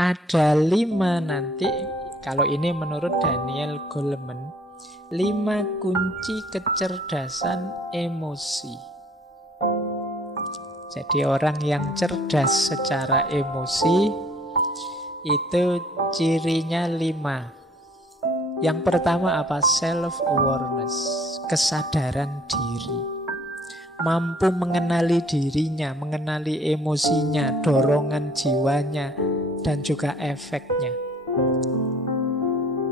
Ada 5 nanti, kalau ini menurut Daniel Goleman, 5 kunci kecerdasan emosi. Jadi orang yang cerdas secara emosi itu cirinya 5. Yang pertama apa? Self-awareness, kesadaran diri. Mampu mengenali dirinya, mengenali emosinya, dorongan jiwanya, dan juga efeknya.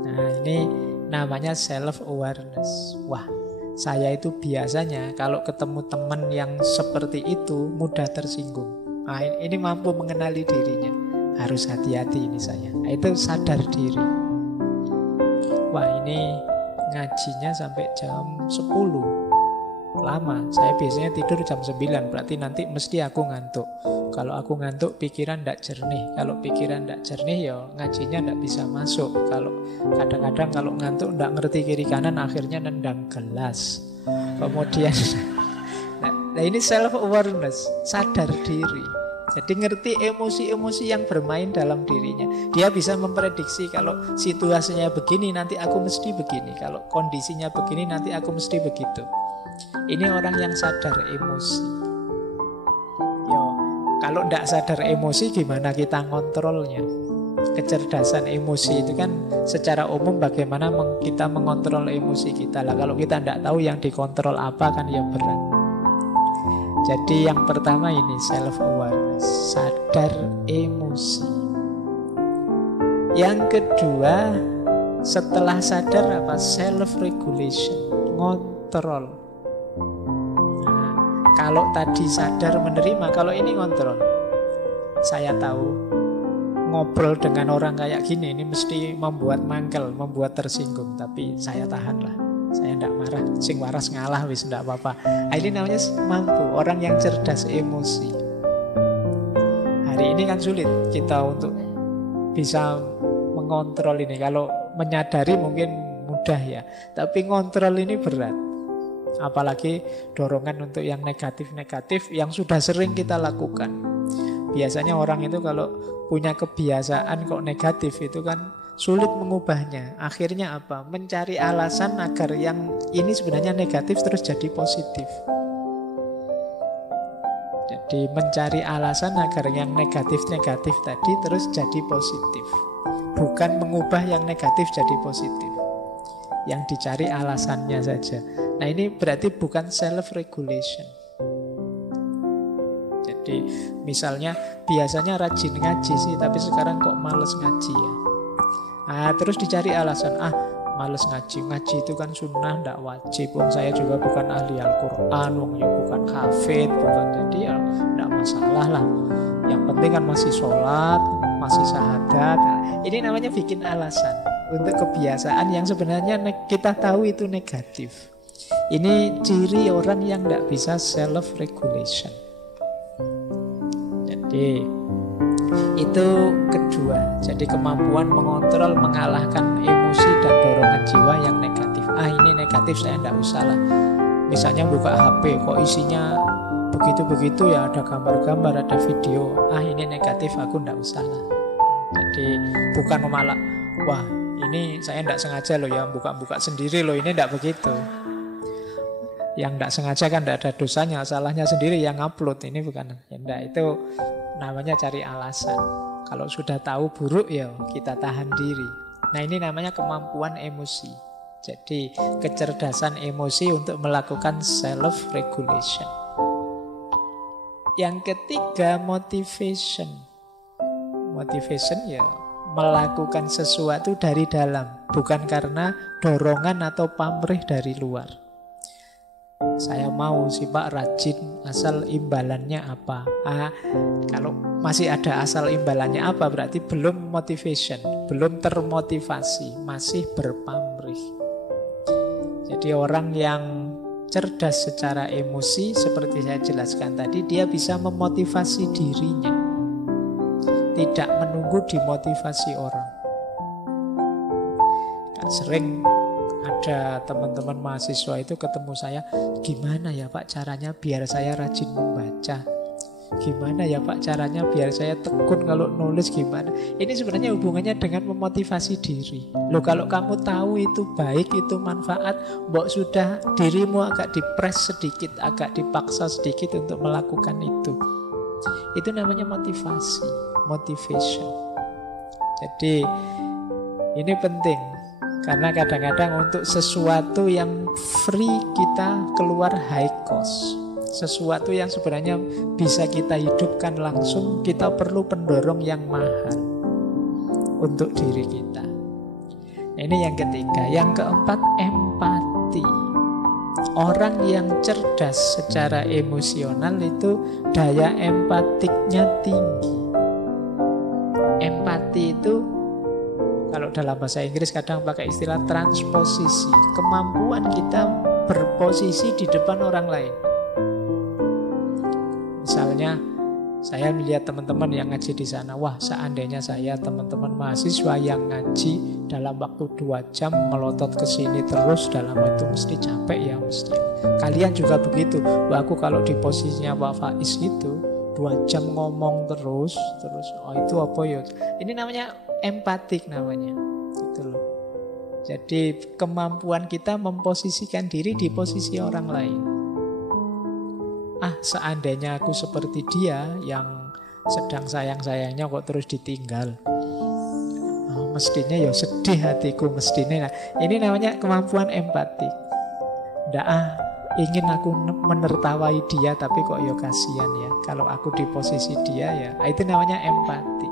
Nah, ini namanya self-awareness. Wah, saya itu biasanya kalau ketemu teman yang seperti itu mudah tersinggung. Nah, ini mampu mengenali dirinya. Harus hati-hati ini saya. Nah, itu sadar diri. Wah, ini ngajinya sampai jam 10. Lama, saya biasanya tidur jam 9, berarti nanti mesti aku ngantuk. Kalau aku ngantuk pikiran tidak jernih. Kalau pikiran tidak jernih ya ngajinya tidak bisa masuk. Kalau kadang-kadang kalau ngantuk tidak ngerti kiri kanan akhirnya nendang gelas. Kemudian nah ini self awareness, sadar diri. Jadi ngerti emosi-emosi yang bermain dalam dirinya. Dia bisa memprediksi kalau situasinya begini nanti aku mesti begini. Kalau kondisinya begini nanti aku mesti begitu. Ini orang yang sadar emosi. Yo, kalau tidak sadar emosi gimana kita ngontrolnya? Kecerdasan emosi itu kan secara umum bagaimana kita mengontrol emosi kita lah. Kalau kita tidak tahu yang dikontrol apa kan ya berat. Jadi yang pertama ini self-awareness, sadar emosi. Yang kedua, setelah sadar apa? Self-regulation, ngontrol. Kalau tadi sadar menerima, kalau ini ngontrol. Saya tahu ngobrol dengan orang kayak gini ini mesti membuat mangkel, membuat tersinggung. Tapi saya tahanlah, saya tidak marah. Sing waras ngalah wis tidak apa-apa. Ini namanya mampu, orang yang cerdas emosi. Hari ini kan sulit kita untuk bisa mengontrol ini. Kalau menyadari mungkin mudah ya, tapi ngontrol ini berat. Apalagi dorongan untuk yang negatif-negatif yang sudah sering kita lakukan. Biasanya orang itu kalau punya kebiasaan kok negatif itu kan sulit mengubahnya. Akhirnya apa? Mencari alasan agar yang ini sebenarnya negatif terus jadi positif. Jadi mencari alasan agar yang negatif-negatif tadi terus jadi positif. Bukan mengubah yang negatif jadi positif. Yang dicari alasannya saja. Nah ini berarti bukan self-regulation. Jadi misalnya biasanya rajin ngaji sih, tapi sekarang kok males ngaji ya. Terus dicari alasan, males ngaji. Ngaji itu kan sunnah, tidak wajib. Saya juga bukan ahli Al-Quran, ya bukan hafid, bukan. Jadi ya tidak masalah lah. Yang penting kan masih sholat, masih syahadat. Ini namanya bikin alasan untuk kebiasaan yang sebenarnya kita tahu itu negatif. Ini ciri orang yang tidak bisa self-regulation. Jadi itu kedua. Jadi kemampuan mengontrol, mengalahkan emosi dan dorongan jiwa yang negatif. Ini negatif saya tidak usah lah. Misalnya buka HP kok isinya begitu-begitu ya, ada gambar-gambar, ada video. Ini negatif, aku tidak usah lah. Jadi bukan malah, wah ini saya tidak sengaja loh ya, buka-buka sendiri loh, ini tidak begitu. Yang tidak sengaja kan tidak ada dosanya, salahnya sendiri yang upload. Ini bukan, ya enggak, itu namanya cari alasan. Kalau sudah tahu buruk ya kita tahan diri. Nah ini namanya kemampuan emosi. Jadi kecerdasan emosi untuk melakukan self-regulation. Yang ketiga motivation. Motivation ya melakukan sesuatu dari dalam, bukan karena dorongan atau pamrih dari luar. Saya mau sih Pak rajin, asal imbalannya apa? Kalau masih ada asal imbalannya apa, berarti belum motivation, belum termotivasi, masih berpamrih. Jadi orang yang cerdas secara emosi, seperti saya jelaskan tadi, dia bisa memotivasi dirinya, tidak menunggu dimotivasi orang. Kan sering ada teman-teman mahasiswa itu ketemu saya, gimana ya Pak caranya biar saya rajin membaca? Gimana ya Pak caranya biar saya tekun kalau nulis gimana? Ini sebenarnya hubungannya dengan memotivasi diri. Loh kalau kamu tahu itu baik, itu manfaat, mbok sudah dirimu agak dipres sedikit, agak dipaksa sedikit untuk melakukan itu. Itu namanya motivasi, motivation. Jadi ini penting. Karena kadang-kadang untuk sesuatu yang free kita keluar high cost. Sesuatu yang sebenarnya bisa kita hidupkan langsung, kita perlu pendorong yang mahal untuk diri kita. Ini yang ketiga. Yang keempat, empati. Orang yang cerdas secara emosional itu daya empatiknya tinggi. Empati itu kalau dalam bahasa Inggris kadang pakai istilah transposisi. Kemampuan kita berposisi di depan orang lain. Misalnya saya melihat teman-teman yang ngaji di sana, wah seandainya saya teman-teman mahasiswa yang ngaji dalam waktu 2 jam melotot ke sini terus, dalam itu mesti capek ya mesti. Kalian juga begitu. Wah aku kalau di posisinya Pak Faiz itu 2 jam ngomong terus oh itu apa ya? Ini namanya empatik namanya. Gitu loh. Jadi kemampuan kita memposisikan diri di posisi orang lain. Seandainya aku seperti dia yang sedang sayang-sayangnya kok terus ditinggal, mestinya ya sedih hatiku mestinya. Nah, ini namanya kemampuan empatik. Nggak ingin aku menertawai dia tapi kok ya kasihan ya kalau aku di posisi dia ya. Itu namanya empati.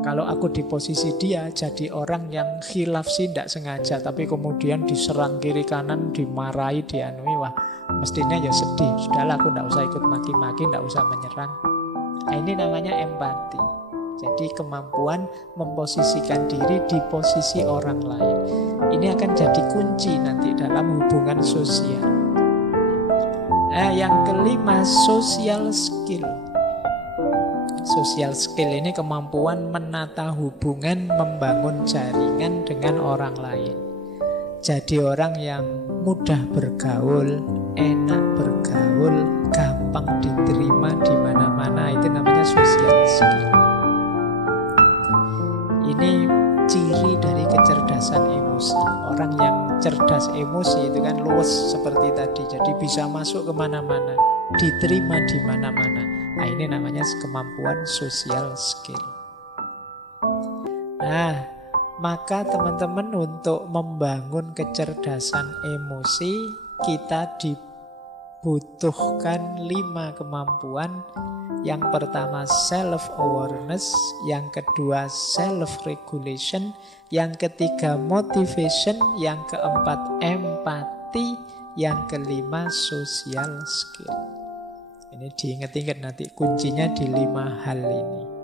Kalau aku di posisi dia jadi orang yang khilaf sih tidak sengaja, tapi kemudian diserang kiri kanan, dimarahi, dianui, wah mestinya ya sedih. Sudahlah aku tidak usah ikut maki-maki, tidak usah menyerang. Nah, ini namanya empati. Jadi kemampuan memposisikan diri di posisi orang lain. Ini akan jadi kunci nanti dalam hubungan sosial. Yang kelima, social skill. Social skill ini kemampuan menata hubungan, membangun jaringan dengan orang lain. Jadi orang yang mudah bergaul, enak bergaul, gampang diterima di mana-mana, itu namanya social skill. Ini ciri dari kecerdasan emosi. Orang yang cerdas emosi itu kan luwes seperti tadi, jadi bisa masuk kemana-mana, diterima di mana-mana. Nah, ini namanya kemampuan social skill. Nah, maka teman-teman untuk membangun kecerdasan emosi kita dibutuhkan 5 kemampuan. Yang pertama self-awareness, yang kedua self-regulation, yang ketiga motivation, yang keempat empati, yang kelima social skill. Ini diingat-ingat nanti kuncinya di 5 hal ini.